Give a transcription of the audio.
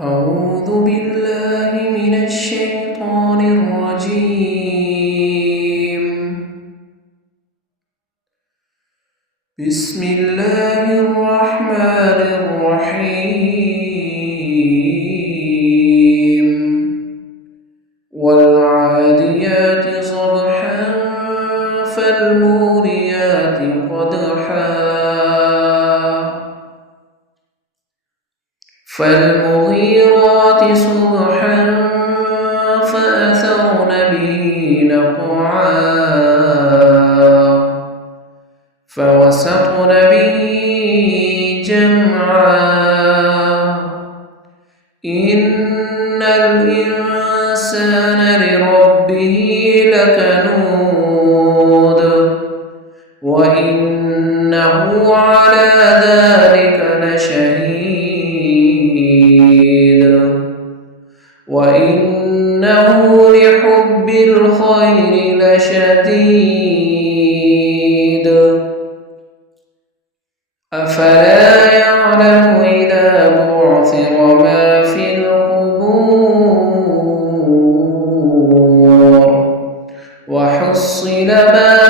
أعوذ بالله من الشيطان الرجيم. بسم الله الرحمن الرحيم. والعاديات صبحا فالموريات قدحا فالمغيرات صبحا فأثرن به نقعا فوسطن به جمعا إن الإنسان لربه لكنود وإنه على ذلك لشهيد وإنه لحب الخير لشديد أفلا يعلم إذا بعثر ما في القبور وحصل ما